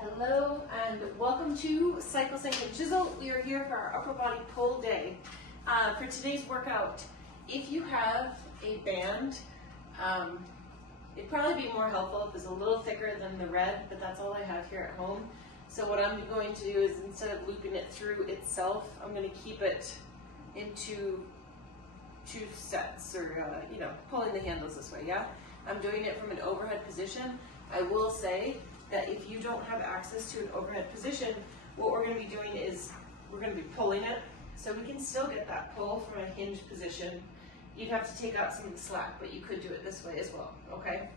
Hello and welcome to Cycle, Sink and Chisel. We are here for our upper body pull day. For today's workout, if you have a band, it'd probably be more helpful if it's a little thicker than the red, but that's all I have here at home. So what I'm going to do is, instead of looping it through itself, I'm going to keep it into two sets, or pulling the handles this way, yeah? I'm doing it from an overhead position. I will say that if you don't have access to an overhead position, what we're going to be doing is we're going to be pulling it, so we can still get that pull from a hinge position. You'd have to take out some of the slack, but you could do it this way as well, okay?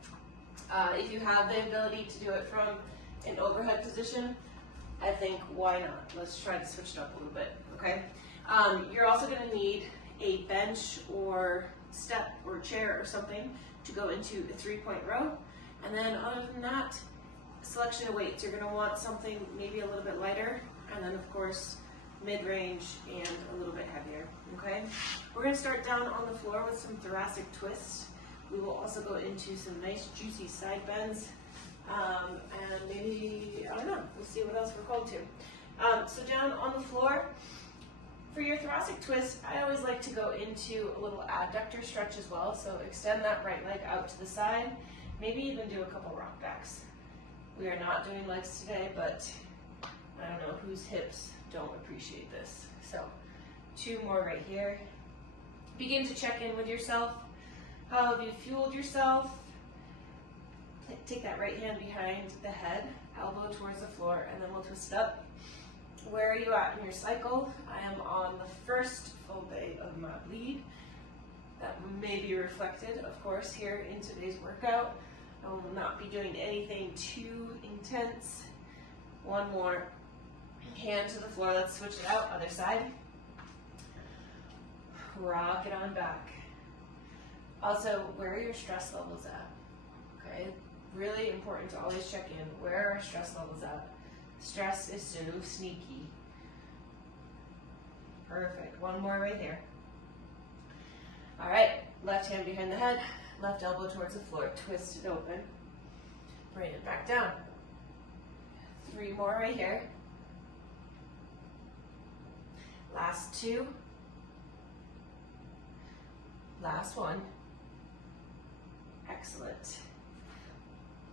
If you have the ability to do it from an overhead position, I think why not? Let's try to switch it up a little bit, okay? You're also going to need a bench or step or chair or something to go into a 3-point row. And then other than that, selection of weights. You're going to want something maybe a little bit lighter, and then of course mid-range and a little bit heavier, okay? We're going to start down on the floor with some thoracic twists. We will also go into some nice juicy side bends, and maybe, I don't know, we'll see what else we're called to. So down on the floor, for your thoracic twist, I always like to go into a little adductor stretch as well, so extend that right leg out to the side, maybe even do a couple rock backs. We are not doing legs today, but I don't know whose hips don't appreciate this. So 2 more right here. Begin to check in with yourself. How have you fueled yourself? Take that right hand behind the head, elbow towards the floor, and then we'll twist it up. Where are you at in your cycle? I am on the first full day of my bleed. That may be reflected, of course, here in today's workout. I will not be doing anything too intense. 1 more. Hand to the floor. Let's switch it out. Other side. Rock it on back. Also, where are your stress levels at? Okay, really important to always check in. Where are our stress levels at? Stress is so sneaky. Perfect. 1 more right here. All right, left hand behind the head. Left elbow towards the floor, twist it open, bring it back down. 3 more right here. Last 2. Last 1. Excellent.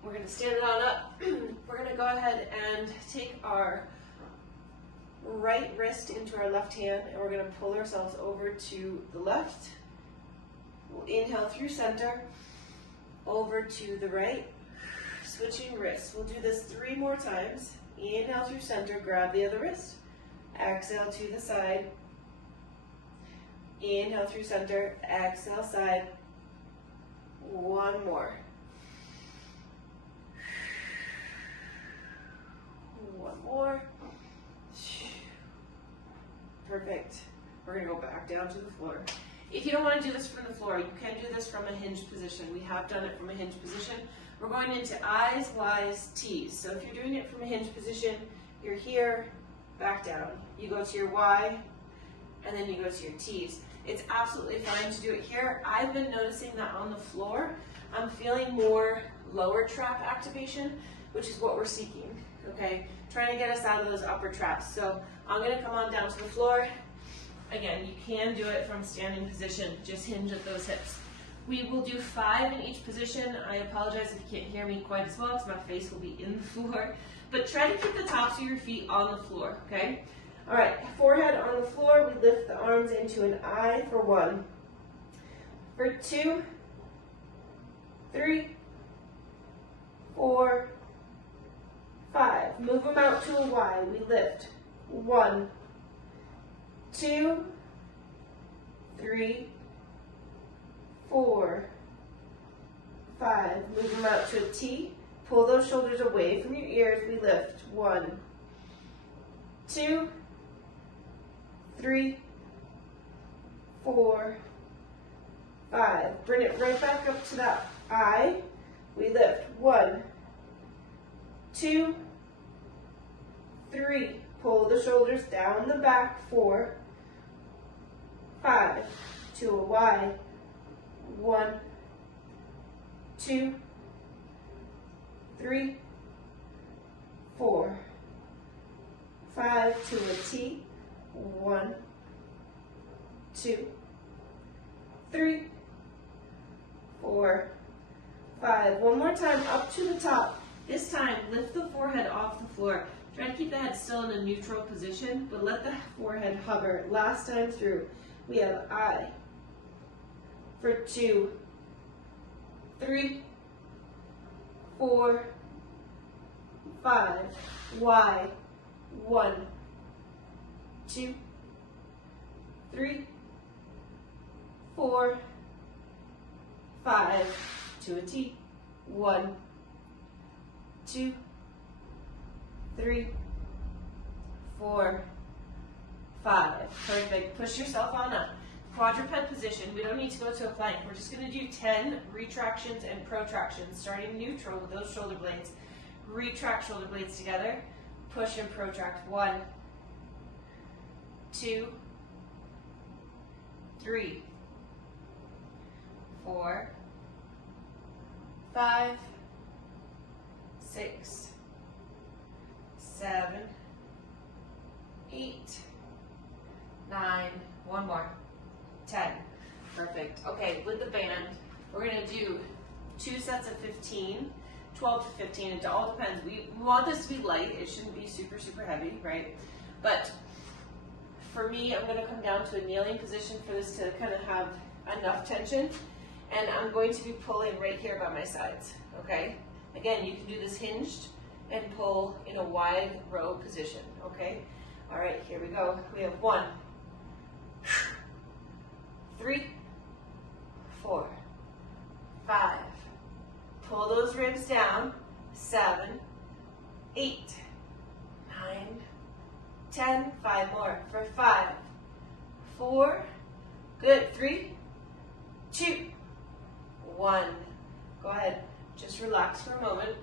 We're going to stand it on up. We're going to go ahead and take our right wrist into our left hand, and we're going to pull ourselves over to the left. We'll inhale through center, over to the right, switching wrists. We'll do this 3 more times. Inhale through center, grab the other wrist. Exhale to the side. Inhale through center, exhale side. 1 more. 1 more. Perfect. We're going to go back down to the floor. If you don't want to do this from the floor, you can do this from a hinged position. We have done it from a hinged position. We're going into I's, Y's, T's. So if you're doing it from a hinged position, you're here, back down. You go to your Y, and then you go to your T's. It's absolutely fine to do it here. I've been noticing that on the floor, I'm feeling more lower trap activation, which is what we're seeking, okay? Trying to get us out of those upper traps. So I'm going to come on down to the floor. Again, you can do it from standing position, just hinge at those hips. We will do 5 in each position. I apologize if you can't hear me quite as well because my face will be in the floor. But try to keep the tops of your feet on the floor, okay? All right, forehead on the floor. We lift the arms into an I for 1. For 2, 3, 4, 5. Move them out to a Y. We lift. 1, 2, 3, 4, 5. Move them out to a T. Pull those shoulders away from your ears. We lift. 1, 2, 3, 4, 5. Bring it right back up to that I. We lift. 1, 2, 3. Pull the shoulders down the back. 4, 5. To a Y. 1, 2, 3, 4, 5 to a T. 1, 2, 3, 4, 5. One more time, up to the top. This time, lift the forehead off the floor. Try to keep the head still in a neutral position, but let the forehead hover. Last time through, we have I for 2, 3, 4, 5. Y, 1, 2, 3, 4, 5 to a T. 1, 2, 3, 4, 5. Perfect. Push yourself on up. Quadruped position. We don't need to go to a plank. We're just going to do 10 retractions and protractions, starting neutral with those shoulder blades. Retract shoulder blades together. Push and protract. 1, 2, 3, 4, 5, 6, 7, 8, 9, one more, 10. Perfect. Okay, with the band, we're going to do 2 sets of 15, 12 to 15. It all depends. We want this to be light. It shouldn't be super, super heavy, right? But for me, I'm going to come down to a kneeling position for this to kind of have enough tension. And I'm going to be pulling right here by my sides, okay? Again, you can do this hinged and pull in a wide row position, okay? All right, here we go. We have 1, 3, 4, 5. Pull those ribs down. 7, 8, 9, 10. 5 more for 5, 4. Good. 3, 2, 1. Go ahead. Just relax for a moment.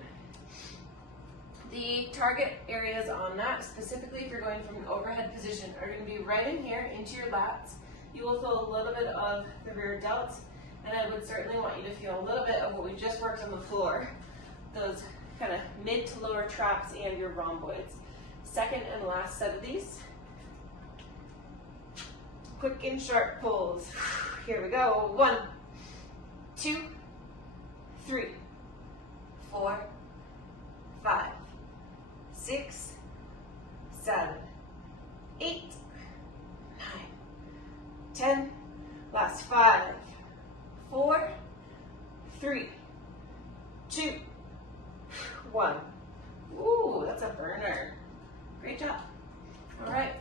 The target areas on that, specifically if you're going from an overhead position, are going to be right in here into your lats. You will feel a little bit of the rear delts, and I would certainly want you to feel a little bit of what we just worked on the floor, those kind of mid to lower traps and your rhomboids. Second and last set of these. Quick and sharp pulls. Here we go. 1, 2, 3, 4, 5, 6, 7, 8, 9, 10. Last 5, 4, 3, 2, 1. Ooh, that's a burner. Great job. All right.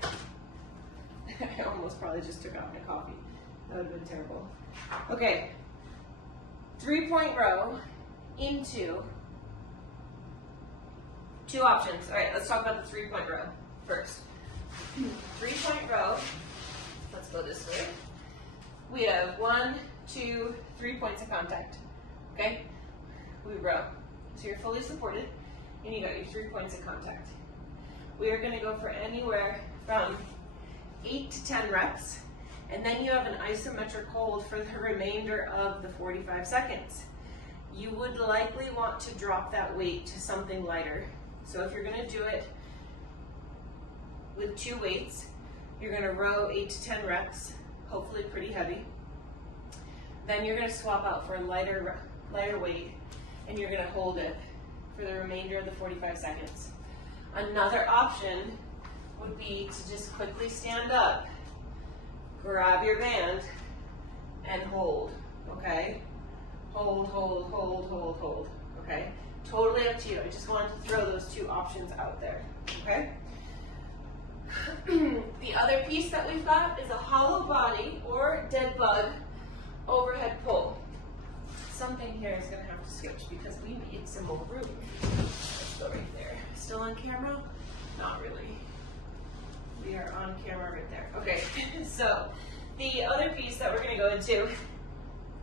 I almost probably just took out my coffee. That would have been terrible. Okay. 3-point row into 2 options. All right, let's talk about the 3-point row first. 3-point row. Let's go this way. We have 1, 2, 3 points of contact. Okay? We row. So you're fully supported, and you got your 3 points of contact. We are going to go for anywhere from 8 to 10 reps, and then you have an isometric hold for the remainder of the 45 seconds. You would likely want to drop that weight to something lighter. So if you're going to do it with 2 weights, you're going to row 8 to 10 reps, hopefully pretty heavy. Then you're going to swap out for a lighter weight, and you're going to hold it for the remainder of the 45 seconds. Another option would be to just quickly stand up, grab your band, and hold, okay? Hold, hold, hold, hold, hold, okay? Totally up to you. I just wanted to throw those 2 options out there, okay? The other piece that we've got is a hollow body or dead bug overhead pull. Something here is going to have to switch because we need some more room. Let's go right there. Still on camera? Not really. We are on camera right there. Okay, so the other piece that we're going to go into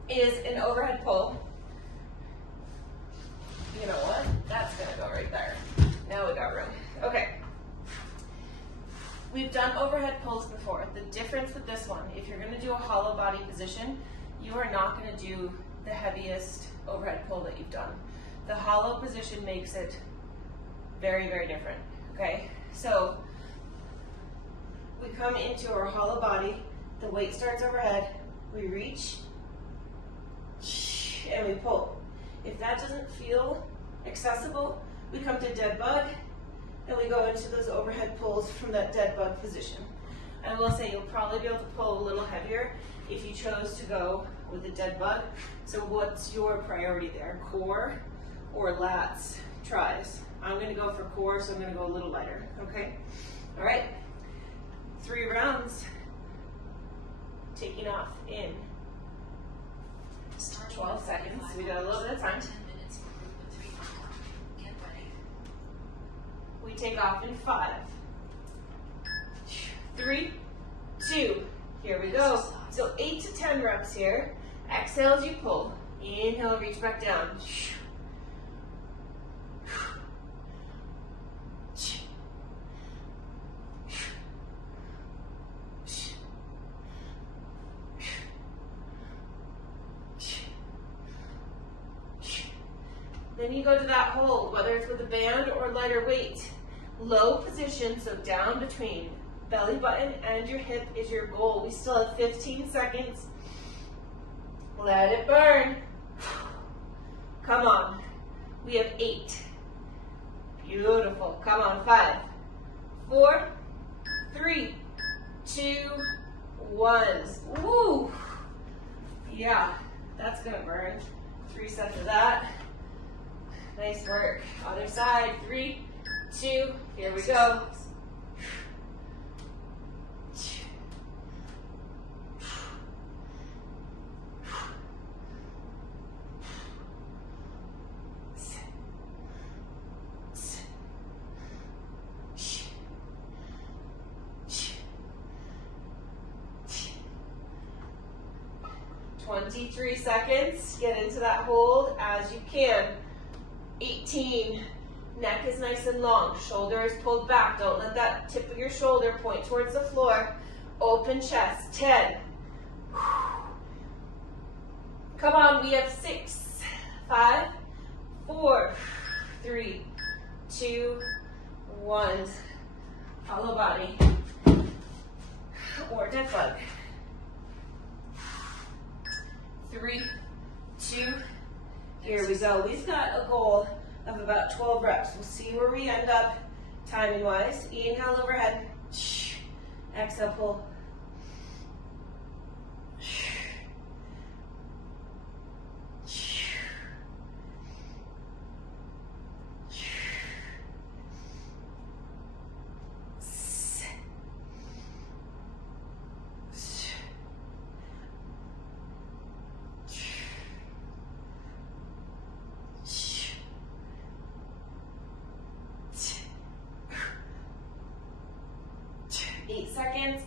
is an overhead pull. You know what? That's going to go right there. Now we got room. Okay. We've done overhead pulls before. The difference with this one, if you're going to do a hollow body position, you are not going to do the heaviest overhead pull that you've done. The hollow position makes it Very, very different, okay? So we come into our hollow body, the weight starts overhead, we reach, and we pull. If that doesn't feel accessible, we come to dead bug, and we go into those overhead pulls from that dead bug position. I will say you'll probably be able to pull a little heavier if you chose to go with the dead bug. So what's your priority there? Core or lats, tries? I'm gonna go for core, so I'm gonna go a little lighter, okay? All right, 3 rounds. Taking off in 12 seconds. We got a little bit of time. 10 minutes for group of 3 more. Get ready. We take off in 5, 3, 2. Here we go. So 8 to 10 reps here. Exhale as you pull. Inhale, reach back down. Then you go to that hold, whether it's with a band or lighter weight. Low position, so down between belly button and your hip is your goal. We still have 15 seconds. Let it burn. Come on. We have 8. Beautiful. Come on. 5, 4, 3, 2, 1. Woo! Yeah, that's gonna burn. 3 sets of that. Nice work. Other side. 3, 2. Here we go. Three seconds. Get into that hold as you can. 18. Neck is nice and long. Shoulder is pulled back. Don't let that tip of your shoulder point towards the floor. Open chest. 10. Come on. We have 6, 5, 4, 3, 2, 1. Hollow body or dead bug. 3, 2, here we go. We've got a goal of about 12 reps. We'll see where we end up timing wise. Inhale overhead. Exhale, pull. 8 seconds.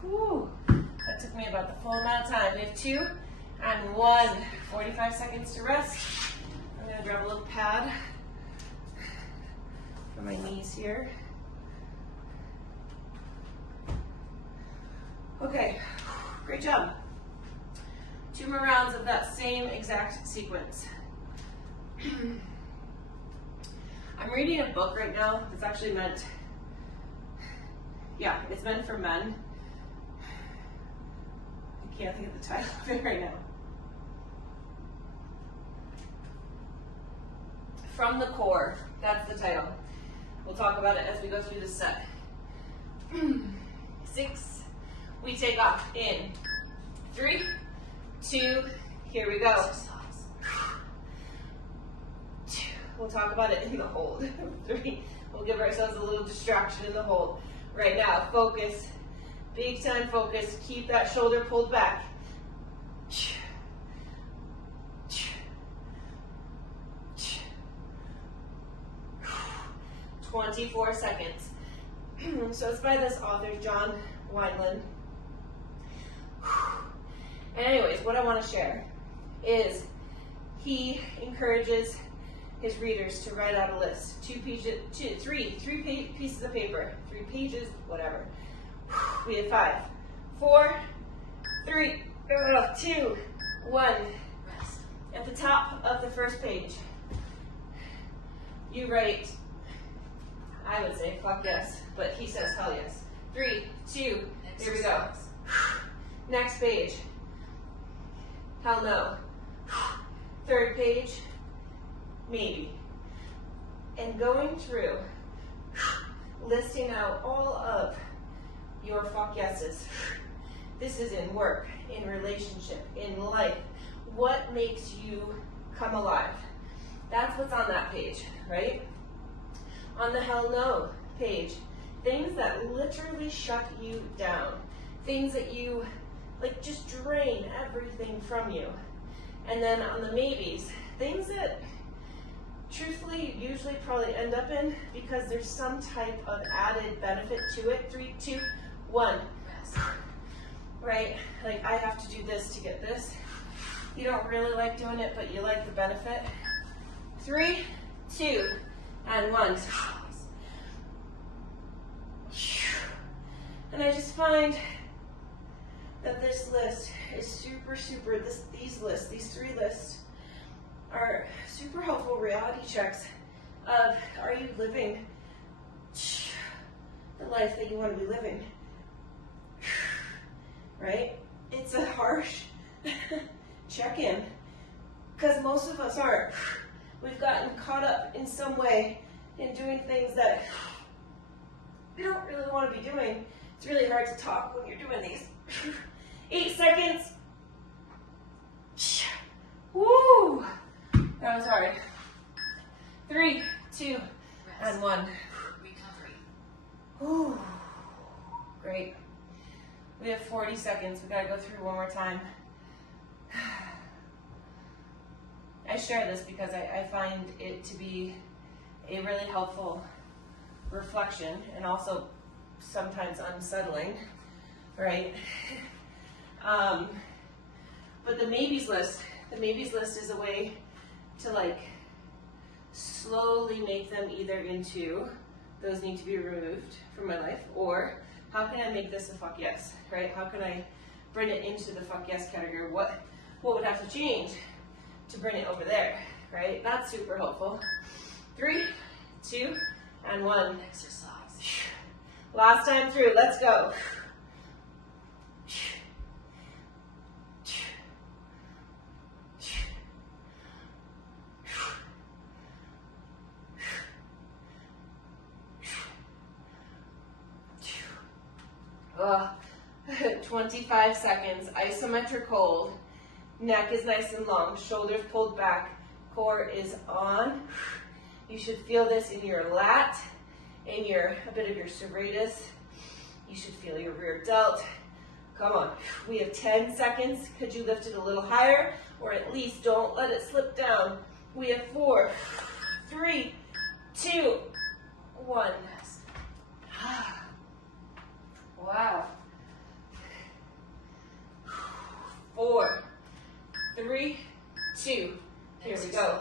Whew. That took me about the full amount of time. We have 2 and 1. 45 seconds to rest. I'm going to grab a little pad for my knees here. Okay, great job. 2 more rounds of that same exact sequence. I'm reading a book right now that's actually meant, it's meant for men. I can't think of the title of it right now. From the Core, that's the title. We'll talk about it as we go through this set. 6, we take off in 3, 2, here we go. We'll talk about it in the hold. 3, we'll give ourselves a little distraction in the hold. Right now, focus, big time focus. Keep that shoulder pulled back. 24 seconds. So it's by this author, John Wineland. And anyways, what I want to share is he encourages his readers to write out a list. 3 pieces of paper, 3 pages, whatever. We have 5, 4, 3, 2, 1. Rest. At the top of the first page, You write, I would say fuck yes, but he says hell yes. 3, 2, here we go. Next page. Hell no. Third page, maybe. And going through, listing out all of your fuck yeses. This is in work, in relationship, in life. What makes you come alive? That's what's on that page, right? On the hell no page, things that literally shut you down. Things that you, like, just drain everything from you. And then on the maybes, things that truthfully you usually probably end up in because there's some type of added benefit to it. 3, 2, 1. Right? Like, I have to do this to get this. You don't really like doing it, but you like the benefit. 3, 2, and 1. And I just find that this list is super, these 3 lists are super helpful reality checks of, are you living the life that you want to be living? Right? It's a harsh check-in because most of us aren't. We've gotten caught up in some way in doing things that we don't really want to be doing. It's really hard to talk when you're doing these. 8 seconds. Woo! That was hard. 3, 2, and 1. Recovery. Woo. Great. We have 40 seconds. We gotta go through one more time. I share this because I find it to be a really helpful reflection and also sometimes unsettling, right? But the maybes list is a way to, like, slowly make them either into those need to be removed from my life, or how can I make this a fuck yes, right? How can I bring it into the fuck yes category? What would have to change to bring it over there, right? That's super helpful. 3, 2, and 1. Exercise. Last time through, let's go. Ugh. 25 seconds, isometric hold. Neck is nice and long, shoulders pulled back, core is on. You should feel this in your lat, in a bit of your serratus. You should feel your rear delt. Come on, we have 10 seconds. Could you lift it a little higher, or at least don't let it slip down? We have 4, 3, 2, 1. Wow. 4, 3, 2. Here we go.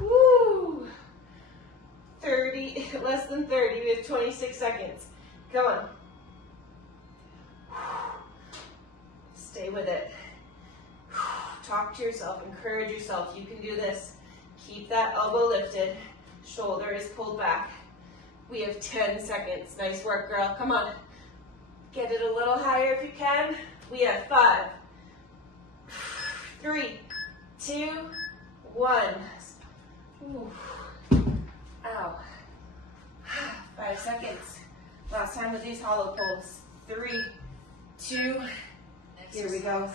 Woo! 30, less than 30. We have 26 seconds. Come on. Stay with it. Talk to yourself, encourage yourself. You can do this. Keep that elbow lifted. Shoulder is pulled back. We have 10 seconds. Nice work, girl. Come on. Get it a little higher if you can. We have 5, 3, 2, 1. Ooh. Ow. 5 seconds. Last time with these hollow pulls. 3, 2, here we go.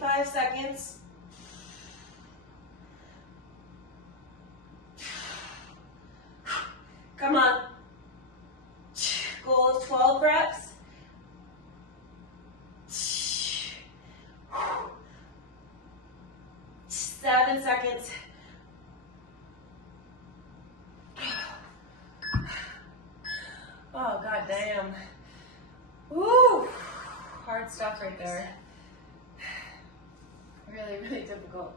Five seconds. Come on. Goal is 12 reps. 7, 7 seconds. Oh, god damn. Woo! Hard stuff right there. Really, really difficult.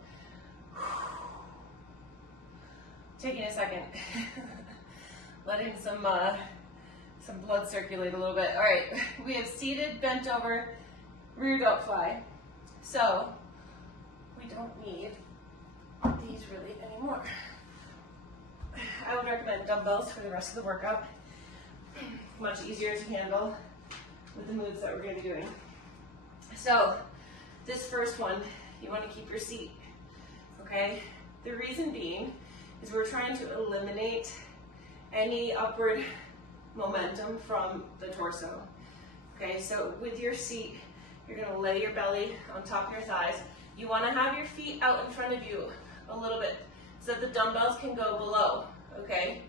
Taking a second. Letting some blood circulate a little bit. All right, we have seated, bent over, rear delt fly. So we don't need these really anymore. I would recommend dumbbells for the rest of the workout. Much easier to handle with the moves that we're going to be doing. So this first one, you want to keep your seat, okay? The reason being is we're trying to eliminate any upward momentum from the torso. Okay, so with your seat, you're going to lay your belly on top of your thighs. You want to have your feet out in front of you a little bit so that the dumbbells can go below, okay?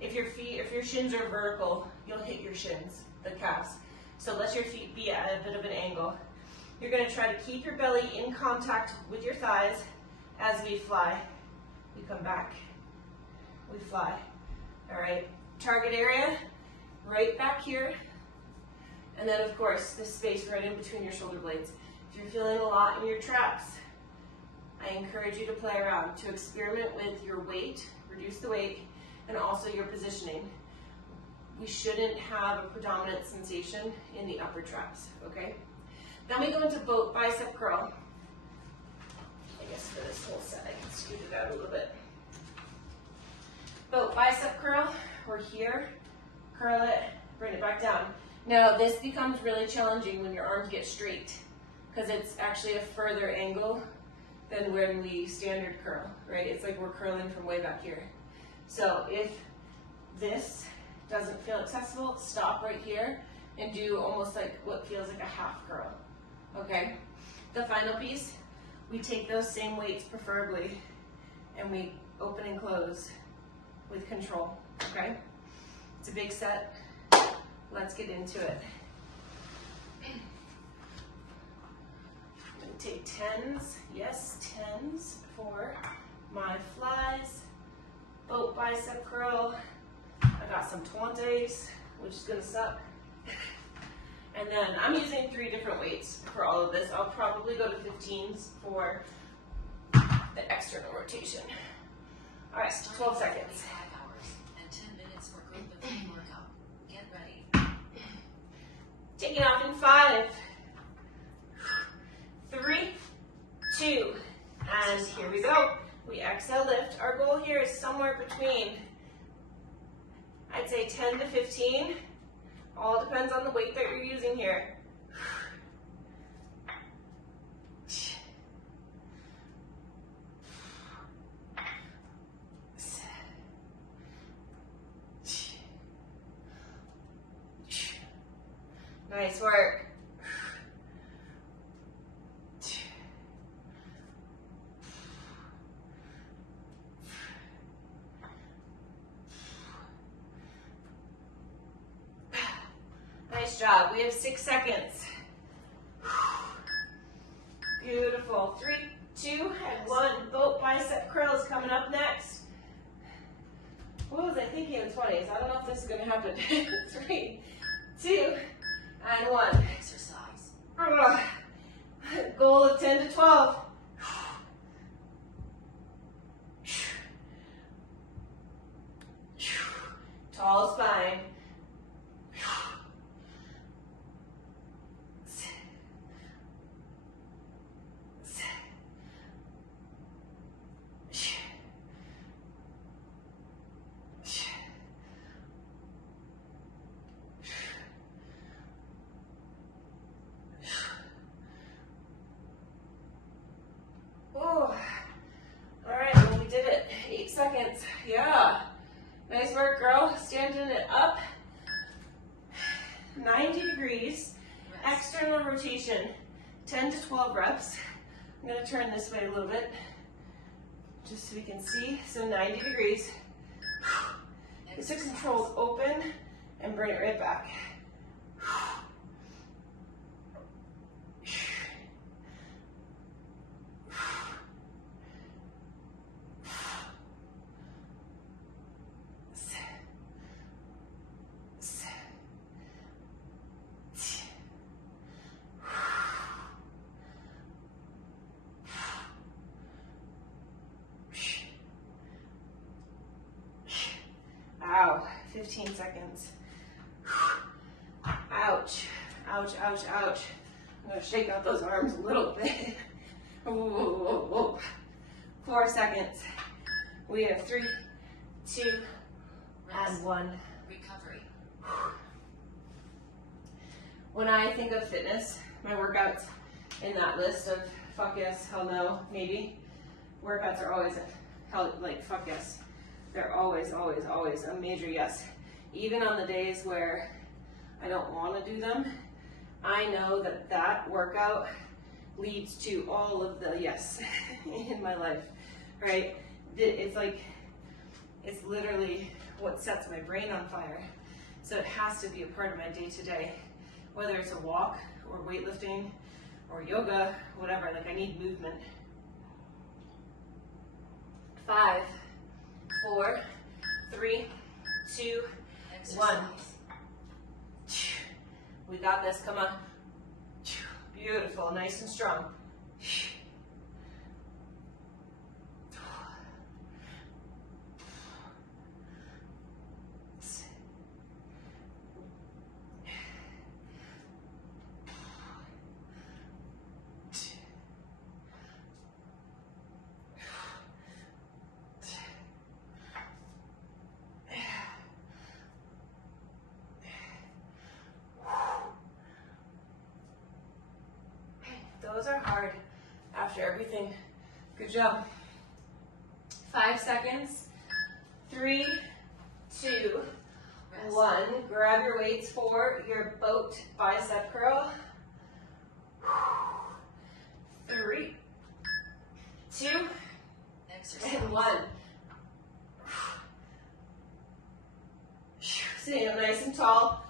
If your shins are vertical, you'll hit your shins, the calves. So let your feet be at a bit of an angle. You're going to try to keep your belly in contact with your thighs as we fly. We come back, we fly. All right, target area, right back here. And then of course, this space right in between your shoulder blades. If you're feeling a lot in your traps, I encourage you to play around, to experiment with your weight, reduce the weight, and also your positioning. We shouldn't have a predominant sensation in the upper traps, okay? Then we go into boat bicep curl. I guess for this whole set, I can scoot it out a little bit. Boat bicep curl, we're here, curl it, bring it back down. Now this becomes really challenging when your arms get straight because it's actually a further angle than when we standard curl, right? It's like we're curling from way back here. So if this doesn't feel accessible, stop right here and do almost like what feels like a half curl, okay? The final piece, we take those same weights preferably and we open and close with control, okay? It's a big set. Let's get into it. I'm gonna take 10s, yes, 10s for my flies. Boat bicep curl. I got some 20s, which is gonna suck. And then I'm using 3 different weights for all of this. I'll probably go to 15s for the external rotation. All right, 12 seconds. 5 hours and 10 minutes for group of 3 workout. Get ready. Taking off in 5, 3, 2, and here we go. We exhale, lift. Our goal here is somewhere between, I'd say 10 to 15. All depends on the weight that you're using here. Nice work. Nice job. We have 6 seconds. Beautiful. 3, 2, and 1. Boat bicep curls coming up next. What was I thinking in 20s? I don't know if this is going to happen. 3, 2, and 1. Exercise. Goal of 10 to 12. Tall spine. Seconds. Yeah. Nice work, girl. Standing it up. 90 degrees. External rotation. 10 to 12 reps. I'm going to turn this way a little bit just so we can see. So 90 degrees. Just to control open and bring it right back. 15 seconds. Ouch, ouch, ouch, ouch. I'm gonna shake out those arms a little bit. 4 seconds. We have 3, 2, and 1. Recovery. When I think of fitness, my workouts in that list of fuck yes, hell no, maybe, workouts are always hell, like fuck yes. They're always, always, always a major yes. Even on the days where I don't want to do them, I know that that workout leads to all of the yes in my life, right? It's like, it's literally what sets my brain on fire. So it has to be a part of my day-to-day, whether it's a walk or weightlifting or yoga, whatever, like I need movement. 5, 4, 3, 2, Exercise. 1. We got this, come on. Beautiful, nice and strong. Those are hard after everything. Good job. 5 seconds. 3, 2, 1. Grab your weights for your boat bicep curl. 3, 2, Exercise. and 1. Sitting up nice and tall.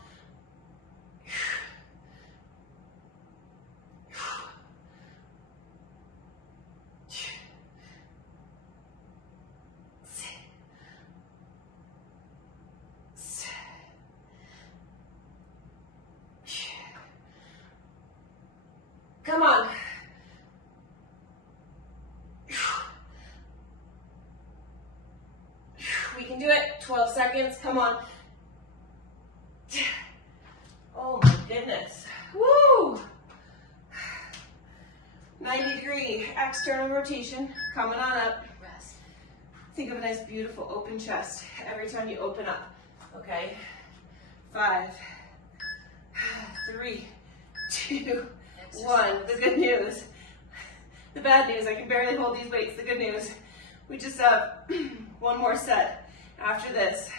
Come on. We can do it. 12 seconds. Come on. Oh my goodness. Woo! 90-degree external rotation. Coming on up. Rest. Think of a nice, beautiful open chest every time you open up. Okay? 5, 3, 2, 1. The good news. The bad news, I can barely hold these weights. The good news, we just have one more set after this.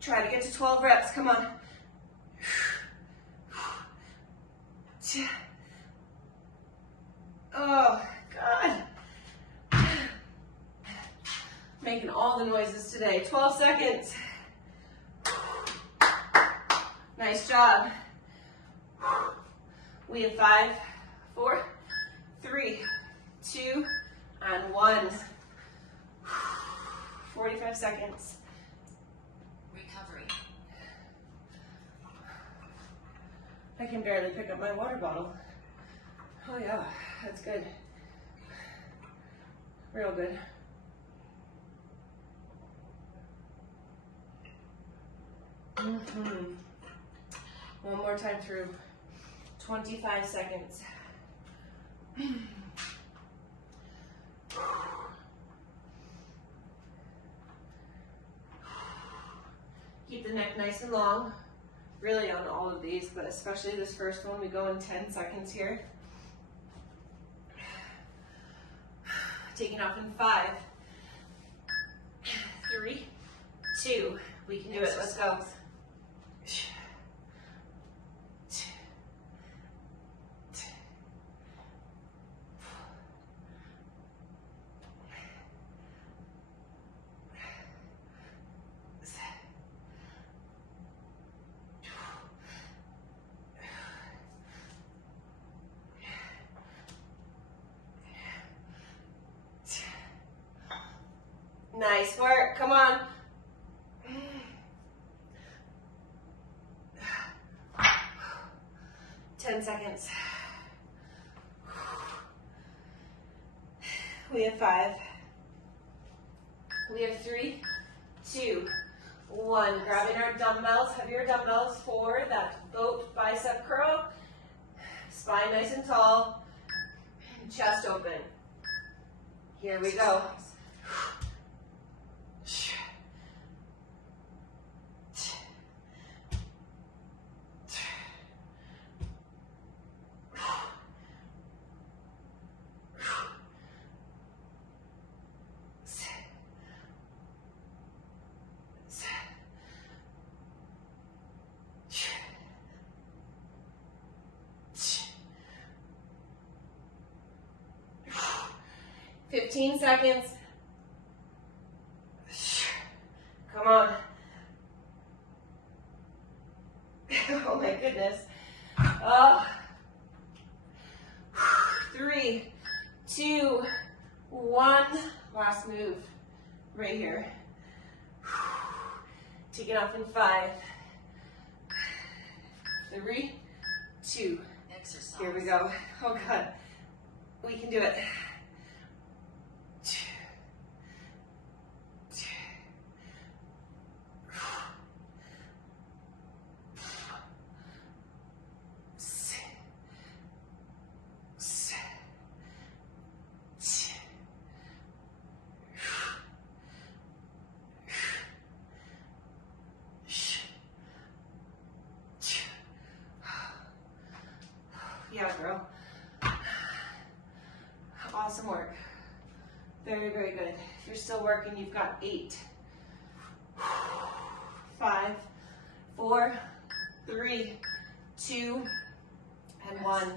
Try to get to 12 reps. Come on. Oh, God. Making all the noises today. 12 seconds. Nice job. We have 5, 4, 3, 2, and 1. 45 seconds. Recovery. I can barely pick up my water bottle. Oh yeah, that's good. Real good. One more time through. 25 seconds. Keep the neck nice and long. Really on all of these, but especially this first one, we go in 10 seconds here. Taking off in 5, 3, 2. We can do it. Let's go. Nice work. Come on. 10 10 seconds. We have 5. We have 3, 2, 1. Grabbing our dumbbells, heavier dumbbells for that boat bicep curl. Spine nice and tall. Chest open. Here we go. 15 seconds. Come on. Oh my goodness. 3, 2, 1. Last move. Right here. Take it off in 5, 3, 2. Exercise. Here we go. Oh God. We can do it. 2. Yeah, girl. Awesome work. Very, very good. If you're still working, you've got 8, 5, 4, 3, 2, and 1.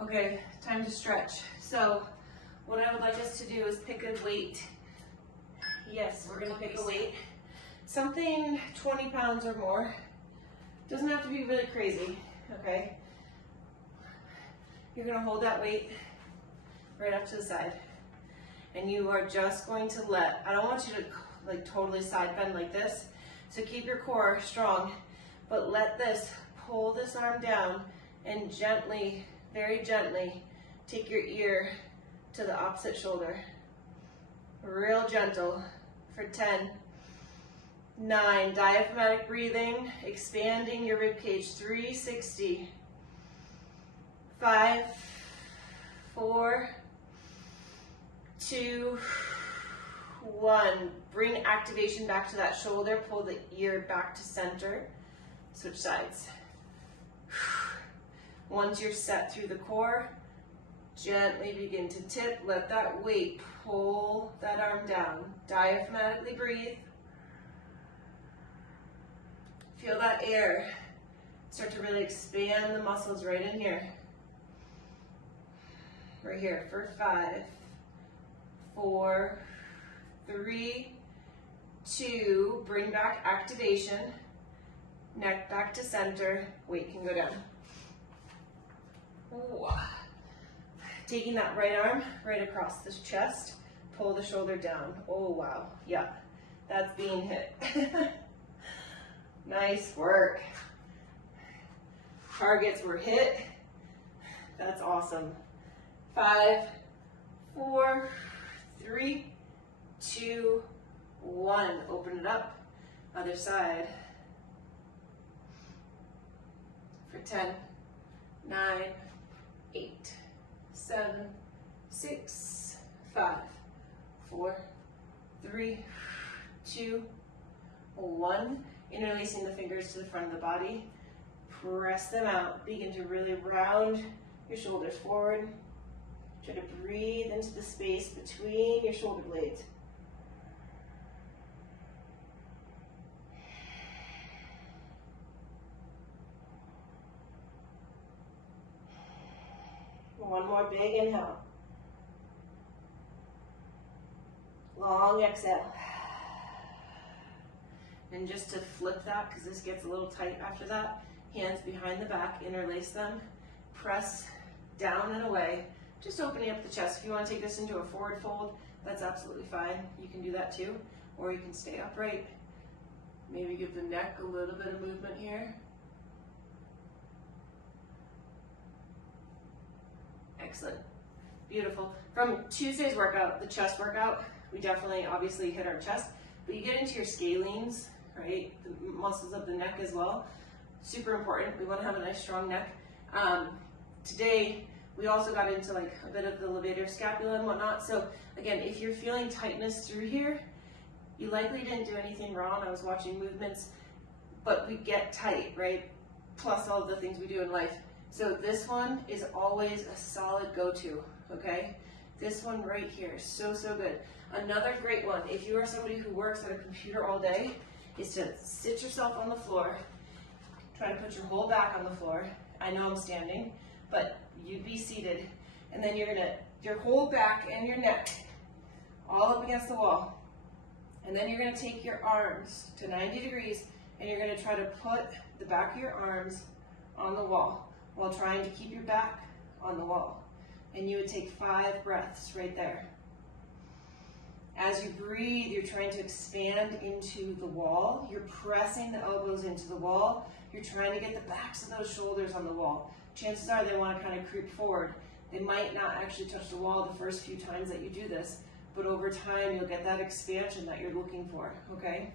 Okay, time to stretch. So what I would like us to do is pick a weight. Yes, we're gonna pick a weight. Something 20 pounds or more. Doesn't have to be really crazy, okay? You're gonna hold that weight right up to the side. And you are just going to let, I don't want you to like totally side bend like this. So keep your core strong, but let this, pull this arm down and gently, very gently, take your ear to the opposite shoulder. Real gentle for 10, 9, diaphragmatic breathing, expanding your rib cage, 360, 5, 4, 2, 1. Bring activation back to that shoulder, pull the ear back to center, switch sides. Once you're set through the core, gently begin to tip, let that weight pull that arm down. Diaphragmatically breathe. Feel that air start to really expand the muscles right in here. Right here for 5, 4, 3, 2, bring back activation, neck back to center, weight can go down. Ooh. Taking that right arm right across the chest, pull the shoulder down. Oh wow, yeah, that's being hit. Nice work. Targets were hit. That's awesome. 5, 4, 3, 2, 1. Open it up. Other side. For 10, 9, 8, 7, 6, 5, 4, 3, 2, 1. Interlacing the fingers to the front of the body. Press them out. Begin to really round your shoulders forward. Try to breathe into the space between your shoulder blades. One more big inhale. Long exhale. And just to flip that, because this gets a little tight after that, hands behind the back, interlace them, press down and away, just opening up the chest. If you want to take this into a forward fold, that's absolutely fine. You can do that too, or you can stay upright. Maybe give the neck a little bit of movement here. Excellent. Beautiful. From Tuesday's workout, the chest workout, we definitely obviously hit our chest, but you get into your scalenes, right? The muscles of the neck as well. Super important. We want to have a nice strong neck. Today, we also got into like a bit of the levator scapula and whatnot. So again, if you're feeling tightness through here, you likely didn't do anything wrong. I was watching movements, but we get tight, right? Plus all of the things we do in life. So this one is always a solid go-to, okay? This one right here is so, so good. Another great one, if you are somebody who works at a computer all day, is to sit yourself on the floor, try to put your whole back on the floor. I know I'm standing, but you be seated, and then you're gonna, your whole back and your neck all up against the wall. And then you're gonna take your arms to 90 degrees, and you're gonna try to put the back of your arms on the wall while trying to keep your back on the wall. And you would take 5 breaths right there. As you breathe, you're trying to expand into the wall. You're pressing the elbows into the wall. You're trying to get the backs of those shoulders on the wall. Chances are they want to kind of creep forward. They might not actually touch the wall the first few times that you do this, but over time you'll get that expansion that you're looking for, okay?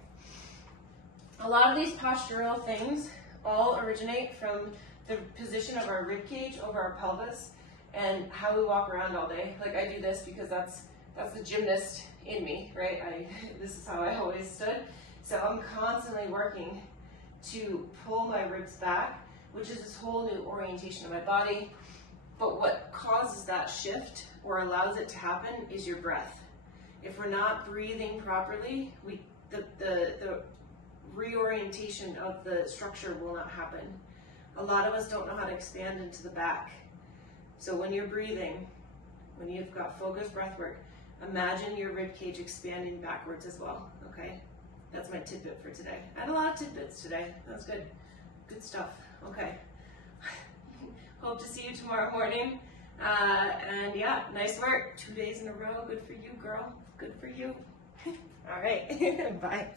A lot of these postural things all originate from the position of our rib cage over our pelvis and how we walk around all day. Like I do this because that's the gymnast in me, right? This is how I always stood. So I'm constantly working to pull my ribs back, which is this whole new orientation of my body. But what causes that shift or allows it to happen is your breath. If we're not breathing properly, the reorientation of the structure will not happen. A lot of us don't know how to expand into the back. So when you're breathing, when you've got focused breath work, imagine your rib cage expanding backwards as well, okay? That's my tidbit for today. I had a lot of tidbits today. That's good. Good stuff. Okay. Hope to see you tomorrow morning. And yeah, nice work. 2 days in a row. Good for you, girl. Good for you. All right. Bye.